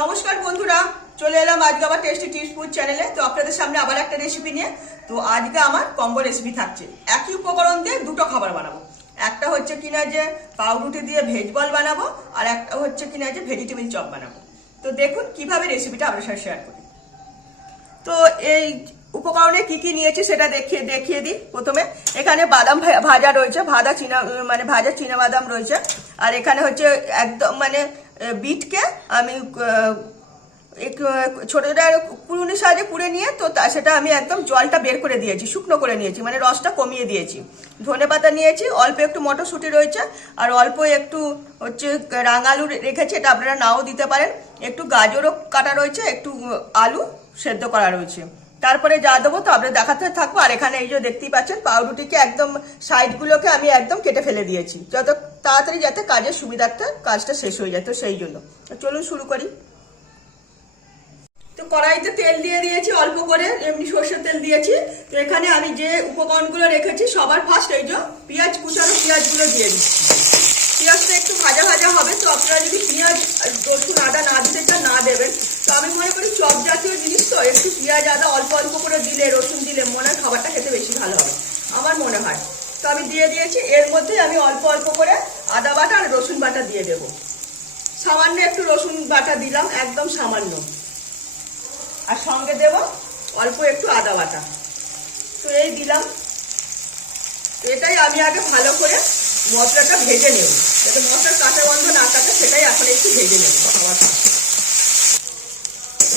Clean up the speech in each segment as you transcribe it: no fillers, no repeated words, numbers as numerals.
নমস্কার বন্ধুরা, চলে এলাম আজকে আবার টেস্টি টিপস ফুড চ্যানেলে। তো আপনাদের সামনে আবার একটা রেসিপি নিয়ে। তো আজকে আমার কম্বো রেসিপি থাকছে। একই উপকরণ দিয়ে দুটো খাবার বানাবো। একটা হচ্ছে কিনা যে পাউরুটি দিয়ে ভেজ বল বানাবো, আর একটা হচ্ছে কিনা যে ভেজিটেবিল চপ বানাবো। তো দেখুন কিভাবে রেসিপিটা আপনার সাথে শেয়ার করি। তো এই উপকরণে কি কি নিয়েছি সেটা দেখিয়ে দিই। প্রথমে এখানে বাদাম ভাজা রয়েছে, ভাজা চীনা বাদাম রয়েছে। আর এখানে হচ্ছে একদম বিটকে আমি একটু ছোট ছোট কুড়ুনি সাহায্যে কুড়ে নিয়ে তো সেটা আমি একদম জলটা বের করে দিয়েছি, শুকনো করে নিয়েছি, মানে রসটা কমিয়ে দিয়েছি। ধনে পাতা নিয়েছি, অল্প একটু মটরশুঁটি রয়েছে, আর অল্প একটু হচ্ছে রাঙালু রেখেছি, এটা আপনারা নাও দিতে পারেন। একটু গাজরও কাটা রয়েছে, একটু আলু সেদ্ধ করা রয়েছে। তারপরে যা দেবো তো আপনারা দেখাতে থাকবো। আর এখানে এই যে দেখতেই পাচ্ছেন পাউরুটিকে একদম সাইডগুলোকে আমি একদম কেটে ফেলে দিয়েছি, যত তাড়াতাড়ি যাতে কাজের সুবিধার্থে কাজটা শেষ হয়ে যায়। তো সেই জন্য চলুন শুরু করি। তো কড়াইতে তেল দিয়ে দিয়েছি, অল্প করে এমনি সর্ষের তেল দিয়েছি। তো এখানে আমি যে উপকরণগুলো রেখেছি সবার ফার্স্ট এই যে পেঁয়াজ, কুচানো পেঁয়াজগুলো দিয়ে দিচ্ছি। পেঁয়াজটা একটু ভাজা ভাজা হবে। তো আপনারা যদি পেঁয়াজ, রসুন, আদা না দিতে চান না দেবেন। তো আমি মনে করি চপ জাতীয় জিনিস তো একটু পেঁয়াজ আদা অল্প অল্প করে দিলে, রসুন দিলে মনে হয় খাবারটা খেতে বেশি ভালো হবে, আমার মনে হয়। তো আমি দিয়ে দিয়েছি। এর মধ্যে আমি অল্প অল্প করে আদা বাটা আর রসুন বাটা দিয়ে দেবো। সামান্য একটু রসুন বাটা দিলাম, একদম সামান্য। আর সঙ্গে দেব অল্প একটু আদা বাটা। তো এই দিলাম। এটাই আমি আগে ভালো করে মশলাটা ভেজে নেব, যাতে মশলার কাঁচা গন্ধ না থাকে, সেটাই এখন একটু ভেজে নেব খাবারটা।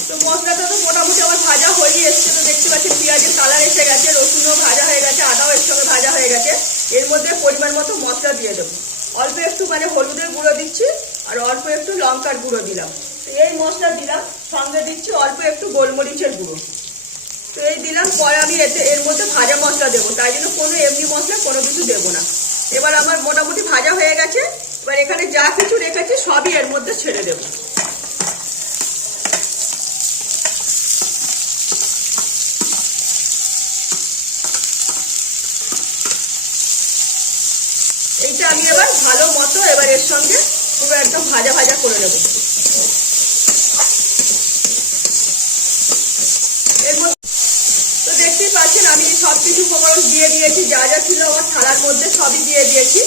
তো মশলাটা তো মোটামুটি আমার ভাজা হয়ে এসছে। তো দেখতে পাচ্ছি পেঁয়াজের কালার এসে গেছে, রসুনও ভাজা হয়ে গেছে, আদাও এর সঙ্গে ভাজা হয়ে গেছে। এর মধ্যে পরিমাণ মতো মশলা দিয়ে দেবো। অল্প একটু হলুদের গুঁড়ো দিচ্ছি, আর অল্প একটু লঙ্কার গুঁড়ো দিলাম। এই মশলা দিলাম, সঙ্গে দিচ্ছি অল্প একটু গোলমরিচের গুঁড়ো। তো এই দিলাম। পরে আমি এর মধ্যে ভাজা মশলা দেবো, তাই জন্য কোনো এমনি মশলা কোনো কিছু দেবো না। এবার আমার মোটামুটি ভাজা হয়ে গেছে। এবার এখানে যা কিছু রেখেছি সবই এর মধ্যে ছেড়ে দেবো। এইটা আমি এবার ভালো মতো এর সঙ্গে পুরো একদম ভাজা ভাজা করে নেবো। তো দেখতেই পাচ্ছেন আমি সবকিছু উপকরণ দিয়ে দিয়েছি, যা যা ছিল আমার থালার মধ্যে সবই দিয়ে দিয়েছি।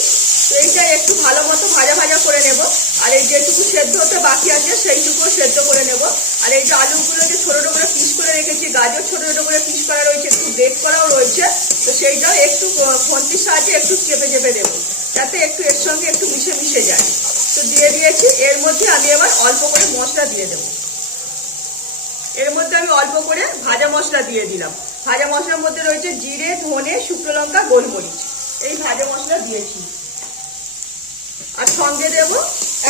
তো এইটা একটু ভালো মতো ভাজা ভাজা করে নেব। আর এই যেটুকু সেদ্ধ হতে বাকি আছে সেইটুকু সেদ্ধ করে নেব। আর এই যে আলুগুলো যে ছোট ছোট করে পিস করে রেখেছি, গাজর ছোট ছোট করে পিস করা রয়েছে, একটু ব্রেক করাও রয়েছে। তো সেইটাও একটু খন্তির সাহায্যে একটু চেপে চেপে দেবো, যাতে একটু এর সঙ্গে একটু মিশে মিশে যায়। তো দিয়ে দিয়েছি। এর মধ্যে আমি এবার অল্প করে মশলা দিয়ে দেবো। এর মধ্যে আমি অল্প করে ভাজা মশলা দিয়ে দিলাম। ভাজা মশলার মধ্যে রয়েছে জিরে, ধনে, শুকনো লঙ্কা, গোলমরিচ। এই ভাজা মশলা দিয়েছি। আর সঙ্গে দেব,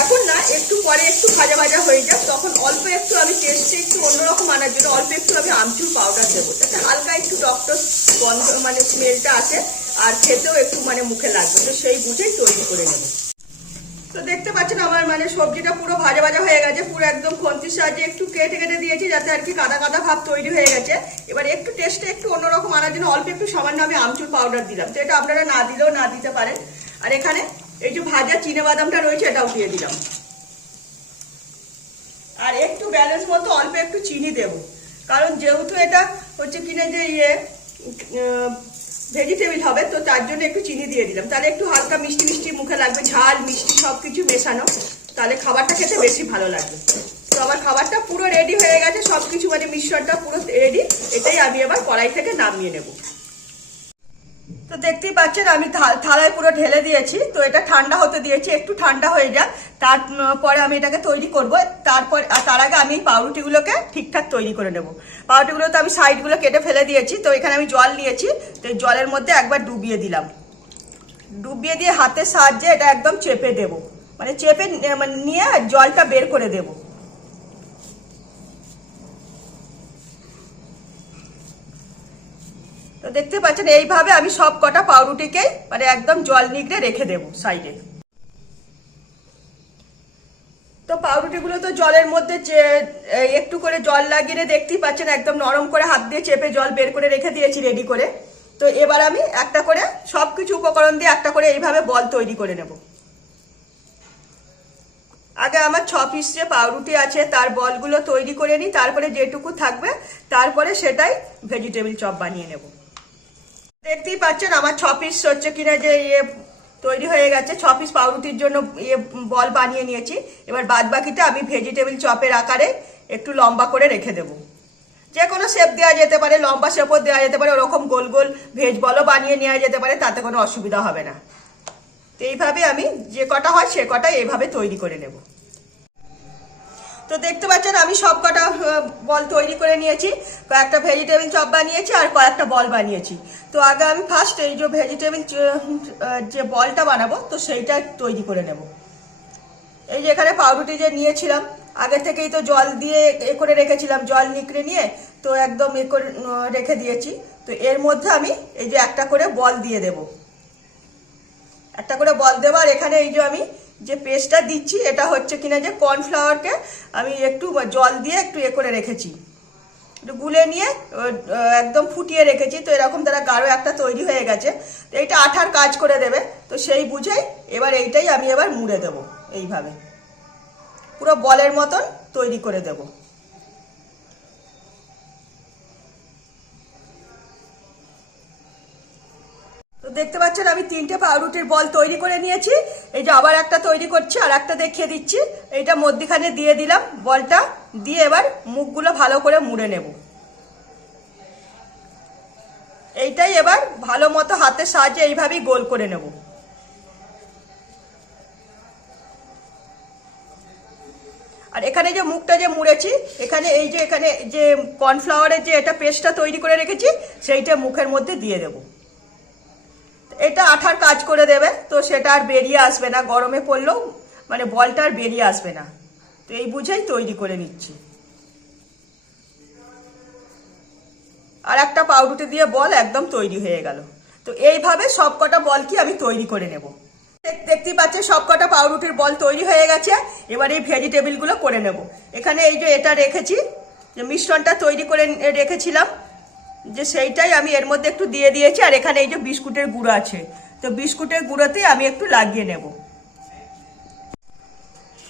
এখন না, একটু পরে একটু ভাজা ভাজা হয়ে যাক, তখন অল্প একটু আমি টেস্টে একটু অন্যরকম আনার জন্য অল্প একটু আমি আমচুর পাউডার দেবো, যাতে হালকা একটু টকটক গন্ধ স্মেলটা আসে, আর খেতেও একটু মুখে লাগবে। তো সেই বুঝেই তৈরি করে নেব। তো দেখতে পাচ্ছেন আমার সবজিটা পুরো ভাজা ভাজা হয়ে গেছে, পুরো একদম খন্তির সাহায্যে একটু কেটে কেটে দিয়েছি, যাতে আর কি কাদা কাদা ভাব তৈরি হয়ে গেছে। এবার একটু টেস্টটা একটু অন্যরকম আনার জন্য অল্প একটু সামান্য আমি আমচুর পাউডার দিলাম। তো এটা আপনারা না দিলেও না দিতে পারেন। আর এখানে এই যে ভাজা চীনা বাদামটা রয়েছে, এটাও দিয়ে দিলাম। আর একটু ব্যালেন্স মতো অল্প একটু চিনি দেব, কারণ যেহেতু এটা হচ্ছে কিনা যে ভেজিটেবিল হবে, তো তার জন্য একটু চিনি দিয়ে দিলাম। তাহলে একটু হালকা মিষ্টি মিষ্টি মুখে লাগবে, ঝাল মিষ্টি সবকিছু মেশানো, তাহলে খাবারটা খেতে বেশি ভালো লাগবে। তো আমার খাবারটা পুরো রেডি হয়ে গেছে, সবকিছু মিশ্রণটা পুরো রেডি। এটাই আমি এবার কড়াই থেকে নামিয়ে নেব। তো দেখতেই পাচ্ছেন আমি থালায় পুরো ঢেলে দিয়েছি। তো এটা ঠান্ডা হতে দিয়েছি, একটু ঠান্ডা হয়ে যাক, তারপরে আমি এটাকে তৈরি করব। তার আগে আমি পাউরুটিগুলোকে ঠিকঠাক তৈরি করে নেব। পাউরুটিগুলো তো আমি সাইডগুলো কেটে ফেলে দিয়েছি। তো এখানে আমি জল নিয়েছি, তো এই জলের মধ্যে একবার ডুবিয়ে দিলাম। ডুবিয়ে দিয়ে হাতের সাহায্যে এটা একদম চেপে দেব, চেপে নিয়ে জলটা বের করে দেবো। তো দেখতে পাচ্ছেন এইভাবে আমি সব কটা পাউরুটিকেই একদম জল নিগড়ে রেখে দেব সাইডে। তো পাউরুটিগুলো তো জলের মধ্যে একটু করে জল লাগিয়ে দেখতেই পাচ্ছেন একদম নরম করে হাত দিয়ে চেপে জল বের করে রেখে দিয়েছি রেডি করে। তো এবার আমি একটা করে সবকিছু উপকরণ দিয়ে একটা করে এইভাবে বল তৈরি করে নেব। আগে আমার 6 পিস যে পাউরুটি আছে তার বলগুলো তৈরি করে নিই, তারপরে যেটুকু থাকবে তারপরে সেটাই ভেজিটেবিল চপ বানিয়ে নেব। দেখতেই পাচ্ছেন আমার 6 পিস হচ্ছে কিনা যে তৈরি হয়ে গেছে। 6 পিস পাউরুটির জন্য বল বানিয়ে নিয়েছি। এবার বাদ বাকিটা আমি ভেজিটেবিল চপের আকারে একটু লম্বা করে রেখে দেবো। যে কোনো শেপ দেওয়া যেতে পারে, লম্বা শেপও দেওয়া যেতে পারে, ওরকম গোল গোল ভেজ বলও বানিয়ে নেওয়া যেতে পারে, তাতে কোনো অসুবিধা হবে না। তো এইভাবে আমি যে কটা হয় সে কটা এইভাবে তৈরি করে নেব। তো দেখতে পাচ্ছেন আমি সব কটা বল তৈরি করে নিয়েছি। কয়েকটা ভেজিটেবিল চপ বানিয়েছি আর কয়েকটা বল বানিয়েছি। তো আগে আমি ফার্স্ট এই যে ভেজিটেবিল যে বলটা বানাবো তো সেইটা তৈরি করে নেব। এই যে এখানে পাউরুটি যে নিয়েছিলাম আগে থেকেই তো জল দিয়ে করে রেখেছিলাম, জল নিকড়ে নিয়ে তো একদম করে রেখে দিয়েছি। তো এর মধ্যে আমি এই যে একটা করে বল দিয়ে দেব, একটা করে বল দেবো। আর এখানে এই যে আমি যে পেস্টটা দিচ্ছি এটা হচ্ছে কিনা যে কর্নফ্লাওয়ারকে আমি একটু জল দিয়ে একটু করে রেখেছি, একটু গুলে নিয়ে একদম ফুটিয়ে রেখেছি। তো এরকম তারা গাঢ় একটা তৈরি হয়ে গেছে। তো এইটা আঠার কাজ করে দেবে, তো সেই বুঝেই এবার এইটাই আমি এবার মুড়ে দেবো। এইভাবে পুরো বলের মতন তৈরি করে দেব। তো দেখতে পাচ্ছেন আমি 3টে পাউরুটির বল তৈরি করে নিয়েছি। এই যে আবার একটা তৈরি করছি, আর একটা দেখিয়ে দিচ্ছি। এইটা মধ্যখানে দিয়ে দিলাম বলটা, দিয়ে এবার মুখগুলো ভালো করে মুড়ে নেব। এইটাই এবার ভালো মতো হাতের সাহায্যে এইভাবেই গোল করে নেব। আর এখানে যে মুখটা যে মুড়েছি, এখানে এই যে এখানে যে কর্নফ্লাওয়ারের যে এটা পেস্টটা তৈরি করে রেখেছি সেইটা মুখের মধ্যে দিয়ে দেব। এটা আঠার কাজ করে দেবে, তো সেটা আর বেরিয়ে আসবে না, গরমে পড়লেও মানে বলটা আর বেরিয়ে আসবে না। তো এই বুঝেই তৈরি করে নিচ্ছি। আর একটা পাউরুটি দিয়ে বল একদম তৈরি হয়ে গেল। তো এইভাবে সবকটা বল কি আমি তৈরি করে নেব। দেখতেই পাচ্ছেন সবকটা পাউরুটির বল তৈরি হয়ে গেছে। এবার এই ভেজিটেবিলগুলো করে নেব। এখানে এই যে এটা রেখেছি, যে মিশ্রণটা তৈরি করে রেখেছিলাম যে সেইটাই আমি এর মধ্যে একটু দিয়ে দিয়েছি। আর এখানে এই যে বিস্কুটের গুঁড়ো আছে, তো বিস্কুটের গুঁড়োতেই আমি একটু লাগিয়ে নেব।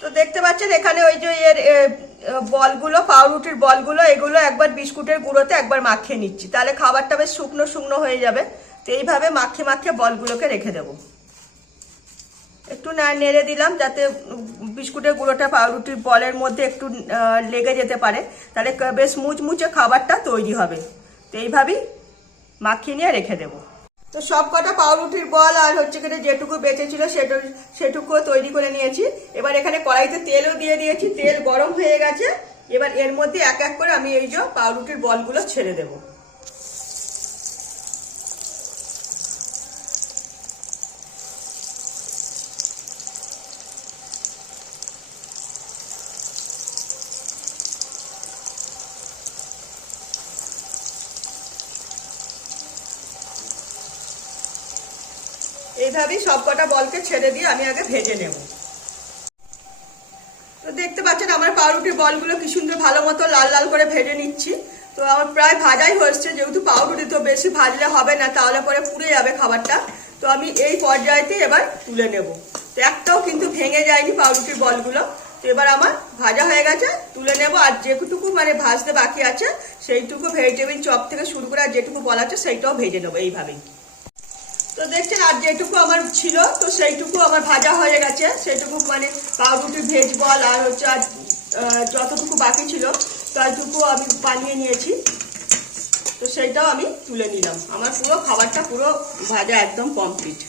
তো দেখতে পাচ্ছেন এখানে ওই যে এর বলগুলো, পাউরুটির বলগুলো, এগুলো একবার বিস্কুটের গুঁড়োতে একবার মাখিয়ে নিচ্ছি, তাহলে খাবারটা বেশ শুকনো শুকনো হয়ে যাবে। তো এইভাবে মাখিয়ে মাখিয়ে বলগুলোকে রেখে দেবো। একটু নেড়ে দিলাম যাতে বিস্কুটের গুঁড়োটা পাউরুটির বলের মধ্যে একটু লেগে যেতে পারে, তাহলে বেশ মুচমুচে খাবারটা তৈরি হবে। তো এইভাবেই মাখিয়ে নিয়ে রেখে দেবো। তো সব কটা পাউরুটির বল আর হচ্ছে কিনা যেটুকু বেঁচেছিল সেটুকুও তৈরি করে নিয়েছি। এবার এখানে কড়াইতে তেলও দিয়ে দিয়েছি, তেল গরম হয়ে গেছে। এবার এর মধ্যে এক এক করে আমি এই যে পাউরুটির বলগুলো ছেড়ে দেবো। এইভাবেই সবকটা বলকে ছেড়ে দিয়ে আমি আগে ভেজে নেব। তো দেখতে পাচ্ছেন আমার পাউরুটির বলগুলো কি সুন্দর ভালো মতো লাল লাল করে ভেজে নিচ্ছি। তো আমার প্রায় ভাজাই হচ্ছে, যেহেতু পাউরুটি তো বেশি ভাজলে হবে না, তাহলে পরে পুড়ে যাবে খাবারটা। তো আমি এই পর্যায়েতে এবার তুলে নেব। তো একটাও কিন্তু ভেঙে যায়নি পাউরুটির বলগুলো। তো এবার আমার ভাজা হয়ে গেছে, তুলে নেব। আর যেটুকু মানে ভাজতে বাকি আছে সেইটুকু ভেজিটেবিল চপ থেকে শুরু করে আর যেটুকু বল আছে সেইটাও ভেজে নেবো এইভাবেই। তো দেখছেন আর যেটুকু আমার ছিল তো সেইটুকু আমার ভাজা হয়ে গেছে, সেইটুকু মানে পাউরুটি ভেজ বল আর হচ্ছে আর যতটুকু বাকি ছিল ততটুকু আমি বানিয়ে নিয়েছি। তো সেইটাও আমি তুলে নিলাম। আমার পুরো খাবারটা পুরো ভাজা একদম কমপ্লিট।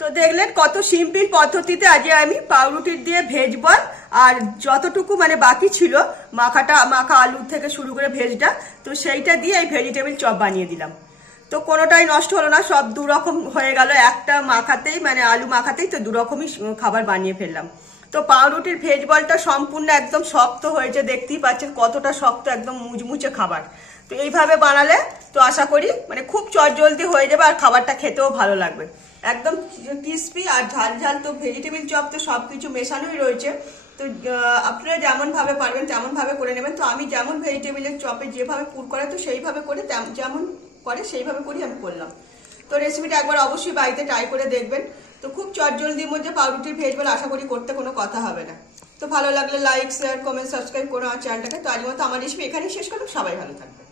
তো দেখলেন কত সিম্পল পদ্ধতিতে আজ আমি পাউরুটির দিয়ে ভেজ বল আর যতটুকু মানে বাকি ছিল মাখা আলু থেকে শুরু করে ভেজটা, তো সেইটা দিয়ে এই ভেজিটেবিল চপ বানিয়ে দিলাম। তো কোনোটাই নষ্ট হলো না, সব দু রকম হয়ে গেল। একটা মাখাতেই মানে আলু মাখাতেই তো দু রকমই খাবার বানিয়ে ফেললাম। তো পাউরুটির ভেজ বলটা সম্পূর্ণ একদম শক্ত হয়েছে, দেখতেই পাচ্ছেন কতটা শক্ত, একদম মুচমুচে খাবার। তো এইভাবে বানালে তো আশা করি মানে খুব চটজলদি হয়ে যাবে আর খাবারটা খেতেও ভালো লাগবে, একদম ক্রিস্পি আর ঝাল ঝাল। তো ভেজিটেবিল চপ তো সব কিছু মেশানোই রয়েছে। তো আপনারা যেমন ভাবে পারবেন তেমন ভাবে করে নেবেন। তো আমি যেমন ভেজিটেবিলের চপে যেভাবে পুর করে তো সেইভাবে করে যেমন করে সেইভাবে করি আমি করলাম। তো রেসিপিটা একবার অবশ্যই বাড়িতে ট্রাই করে দেখবেন। তো খুব চটজলদির মধ্যে পাউরুটির ভেজ বলে আশা করি করতে কোনো কথা হবে না। তো ভালো লাগলে লাইক শেয়ার কমেন্ট সাবস্ক্রাইব করো আমার চ্যানেলটাকে। তো আজ মতো আমার রেসিপি এখানেই শেষ করলাম। সবাই ভালো থাকবে।